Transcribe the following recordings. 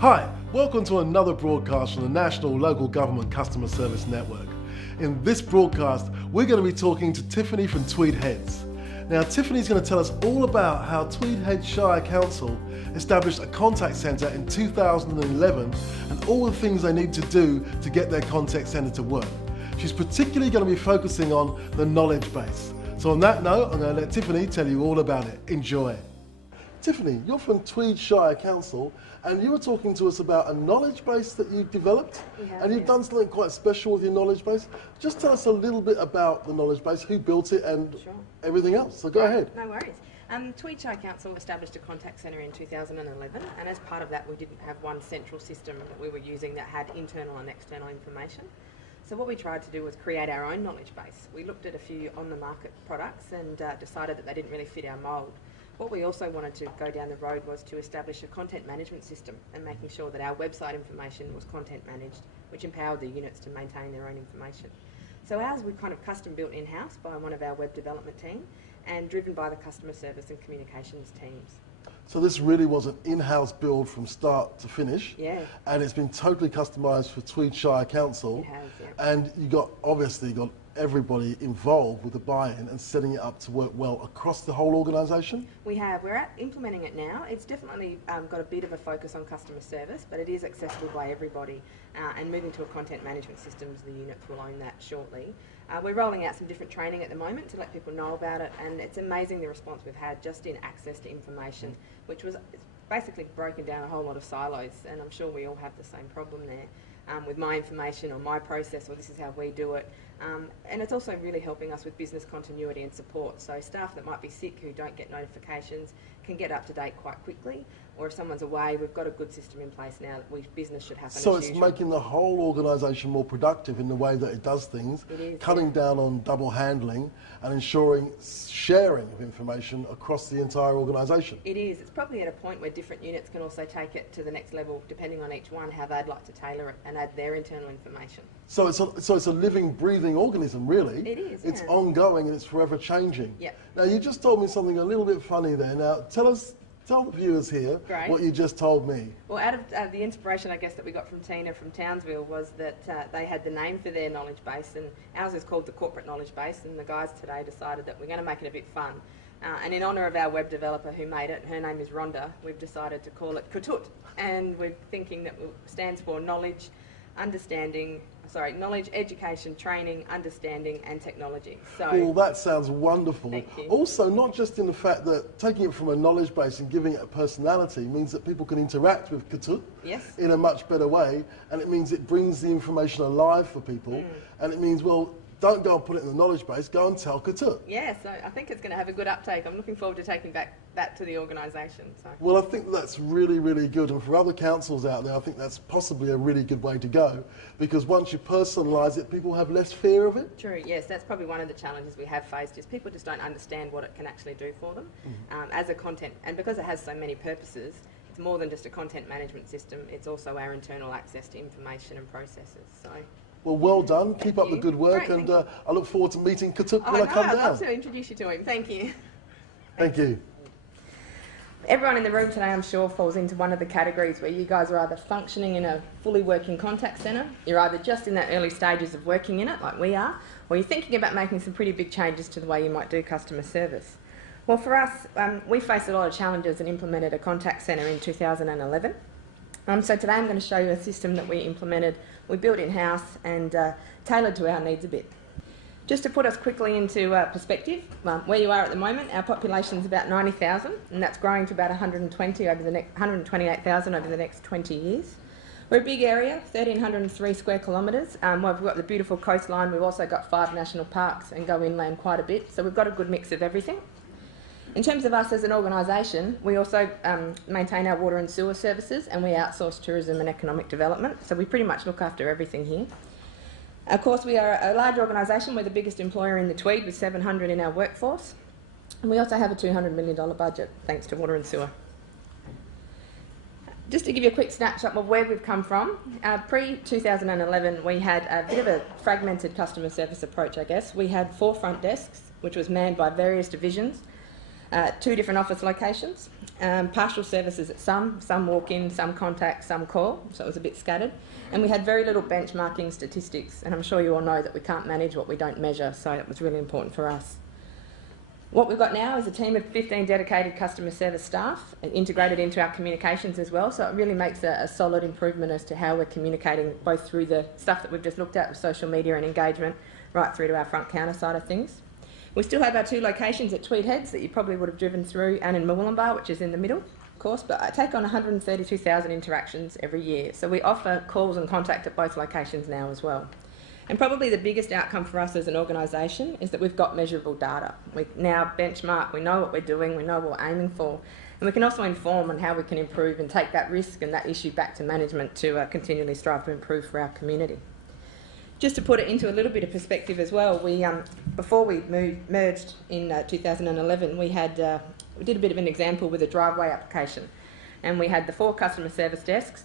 Hi, welcome to another broadcast from the National Local Government Customer Service Network. In this broadcast, we're going to be talking to Tiffany from Tweed Heads. Now, Tiffany's going to tell us all about how Tweed Heads Shire Council established a contact centre in 2011 and all the things they need to do to get their contact centre to work. She's particularly going to be focusing on the knowledge base. So on that note, I'm going to let Tiffany tell you all about it. Enjoy. Tiffany, you're from Tweed Shire Council, and you were talking to us about a knowledge base that you've developed, and you've done something quite special with your knowledge base. Just tell us a little bit about the knowledge base, who built it, and everything else. So go ahead. No worries. Tweed Shire Council established a contact centre in 2011, and as part of that we didn't have one central system that we were using that had internal and external information. So what we tried to do was create our own knowledge base. We looked at a few on-the-market products and decided that they didn't really fit our mould. What we also wanted to go down the road was to establish a content management system and making sure that our website information was content managed, which empowered the units to maintain their own information. So ours we kind of custom built in-house by one of our web development team and driven by the customer service and communications teams. So this really was an in-house build from start to finish. Yeah. And it's been totally customised for Tweed Shire Council. It has, yeah. And you obviously got everybody involved with the buy-in and setting it up to work well across the whole organisation? We have. We're implementing it now. It's definitely got a bit of a focus on customer service, but it is accessible by everybody. And moving to a content management system, the units will own that shortly. We're rolling out some different training at the moment to let people know about it, and it's amazing the response we've had just in access to information, which was basically broken down a whole lot of silos, and I'm sure we all have the same problem there. With my information or my process, or this is how we do it. And it's also really helping us with business continuity and support. So staff that might be sick who don't get notifications can get up to date quite quickly, or if someone's away, we've got a good system in place now that business should happen So as it's usual. making the whole organisation more productive in the way that it does things, cutting down on double handling and ensuring sharing of information across the entire organisation. It is. It's probably at a point where different units can also take it to the next level, depending on each one, how they'd like to tailor it and add their internal information. So it's a living, breathing organism, really. It is, It's yeah. ongoing and it's forever changing. Yep. Now, you just told me something a little bit funny there. Now, tell the viewers here what you just told me. Well, out of the inspiration, I guess, that we got from Tina from Townsville was that they had the name for their knowledge base, and ours is called the Corporate Knowledge Base, and the guys today decided that we're going to make it a bit fun. And in honour of our web developer who made it, her name is Rhonda, we've decided to call it KTUT, and we're thinking that it stands for knowledge, education, training, understanding and technology. So, well, that sounds wonderful. Thank you. Also, not just in the fact that taking it from a knowledge base and giving it a personality means that people can interact with KTUT in a much better way, and it means it brings the information alive for people, and it means, well, don't go and put it in the knowledge base, go and tell KTUT. Yeah, so I think it's going to have a good uptake. I'm looking forward to taking back that to the organisation. So. Well, I think that's really, really good, and for other councils out there, I think that's possibly a really good way to go, because once you personalise it, people have less fear of it. True, yes, that's probably one of the challenges we have faced, is people just don't understand what it can actually do for them as a content, and because it has so many purposes, it's more than just a content management system, it's also our internal access to information and processes. So. Well, well done. Keep up the good work, and I look forward to meeting KTUT when I come down. I'd love to introduce you to him. Thank you. Thank you. Everyone in the room today, I'm sure, falls into one of the categories where you guys are either functioning in a fully working contact centre, you're either just in the early stages of working in it, like we are, or you're thinking about making some pretty big changes to the way you might do customer service. Well, for us, we faced a lot of challenges and implemented a contact centre in 2011. So today I'm going to show you a system that we implemented, we built in-house and tailored to our needs a bit. Just to put us quickly into perspective, where you are at the moment, our population is about 90,000, and that's growing to about 128,000 over the next 20 years. We're a big area, 1,303 square kilometres. We've got the beautiful coastline, we've also got 5 national parks and go inland quite a bit, so we've got a good mix of everything. In terms of us as an organisation, we also maintain our water and sewer services, and we outsource tourism and economic development, so we pretty much look after everything here. Of course, we are a large organisation. We're the biggest employer in the Tweed with 700 in our workforce, and we also have a $200 million budget thanks to water and sewer. Just to give you a quick snapshot of where we've come from, pre-2011 we had a bit of a fragmented customer service approach, I guess. We had 4 front desks, which was manned by various divisions. 2 different office locations, partial services at some walk-in, some contact, some call, so it was a bit scattered. And we had very little benchmarking statistics, and I'm sure you all know that we can't manage what we don't measure, so it was really important for us. What we've got now is a team of 15 dedicated customer service staff integrated into our communications as well, so it really makes a solid improvement as to how we're communicating both through the stuff that we've just looked at with social media and engagement right through to our front counter side of things. We still have our 2 locations at Tweed Heads that you probably would have driven through, and in Murwillumbah, which is in the middle, of course, but I take on 132,000 interactions every year, so we offer calls and contact at both locations now as well. And probably the biggest outcome for us as an organisation is that we've got measurable data. We now benchmark, we know what we're doing, we know what we're aiming for, and we can also inform on how we can improve and take that risk and that issue back to management to continually strive to improve for our community. Just to put it into a little bit of perspective as well, we before we merged in 2011, we did a bit of an example with a driveway application, and we had the 4 customer service desks.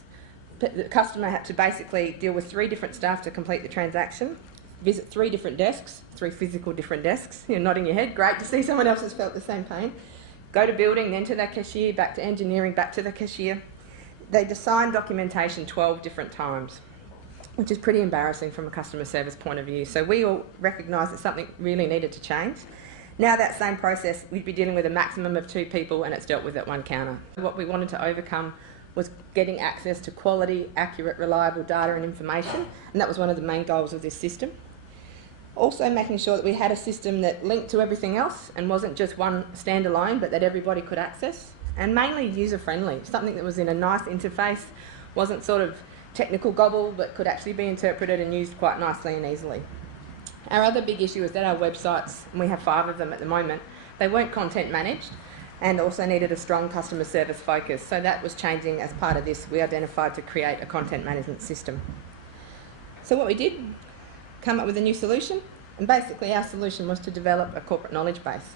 The customer had to basically deal with 3 different staff to complete the transaction, visit 3 different desks, 3 physical different desks. You're nodding your head, great to see someone else has felt the same pain. Go to building, then to the cashier, back to engineering, back to the cashier. They signed documentation 12 different times, which is pretty embarrassing from a customer service point of view. So we all recognised that something really needed to change. Now that same process, we'd be dealing with a maximum of 2 people and it's dealt with at 1 counter. What we wanted to overcome was getting access to quality, accurate, reliable data and information, and that was one of the main goals of this system. Also making sure that we had a system that linked to everything else and wasn't just one standalone, but that everybody could access, and mainly user-friendly, something that was in a nice interface, wasn't sort of technical gobble, but could actually be interpreted and used quite nicely and easily. Our other big issue is that our websites, and we have 5 of them at the moment, they weren't content managed, and also needed a strong customer service focus. So that was changing as part of this. We identified to create a content management system. So what we did, come up with a new solution, and basically our solution was to develop a corporate knowledge base.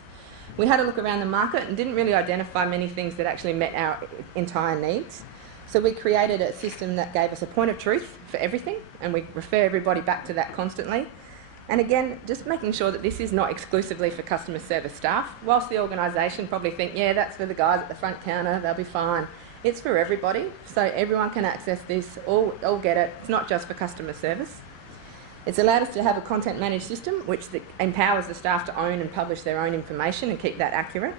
We had a look around the market and didn't really identify many things that actually met our entire needs. So we created a system that gave us a point of truth for everything, and we refer everybody back to that constantly. And again, just making sure that this is not exclusively for customer service staff. Whilst the organisation probably think, yeah, that's for the guys at the front counter, they'll be fine. It's for everybody, so everyone can access this, all get it. It's not just for customer service. It's allowed us to have a content managed system which empowers the staff to own and publish their own information and keep that accurate.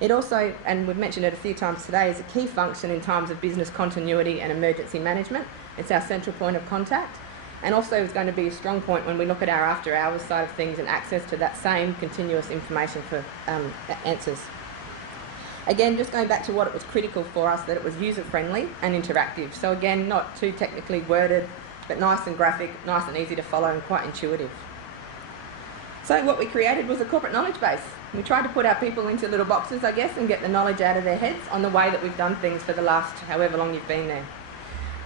It also, and we've mentioned it a few times today, is a key function in times of business continuity and emergency management. It's our central point of contact. And also is going to be a strong point when we look at our after hours side of things and access to that same continuous information for answers. Again, just going back to what it was critical for us, that it was user friendly and interactive. So again, not too technically worded, but nice and graphic, nice and easy to follow and quite intuitive. So what we created was a corporate knowledge base. We tried to put our people into little boxes, I guess, and get the knowledge out of their heads on the way that we've done things for the last however long you've been there.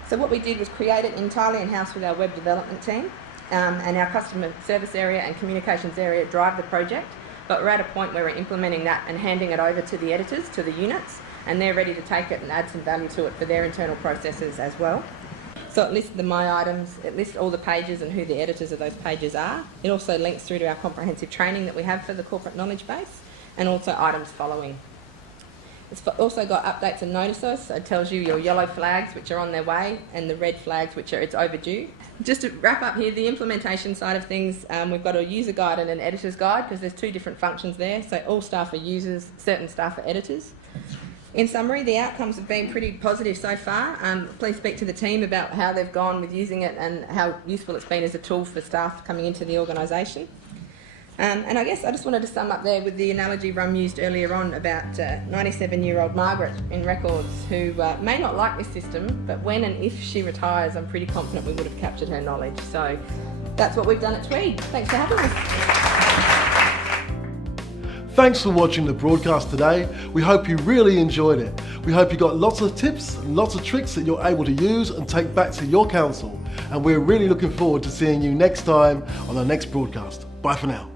So what we did was create it entirely in-house with our web development team, and our customer service area and communications area drive the project, but we're at a point where we're implementing that and handing it over to the editors, to the units, and they're ready to take it and add some value to it for their internal processes as well. So it lists the My Items, it lists all the pages and who the editors of those pages are. It also links through to our comprehensive training that we have for the corporate knowledge base, and also items following. It's also got updates and notices, so it tells you your yellow flags which are on their way and the red flags which are it's overdue. Just to wrap up here, the implementation side of things, we've got a user guide and an editor's guide because there's 2 different functions there, so all staff are users, certain staff are editors. In summary, the outcomes have been pretty positive so far. Please speak to the team about how they've gone with using it and how useful it's been as a tool for staff coming into the organisation. And I guess I just wanted to sum up there with the analogy Rum used earlier on about 97-year-old Margaret in records who may not like this system, but when and if she retires, I'm pretty confident we would have captured her knowledge. So that's what we've done at Tweed. Thanks for having us. Thanks for watching the broadcast today. We hope you really enjoyed it. We hope you got lots of tips and lots of tricks that you're able to use and take back to your council. And we're really looking forward to seeing you next time on our next broadcast. Bye for now.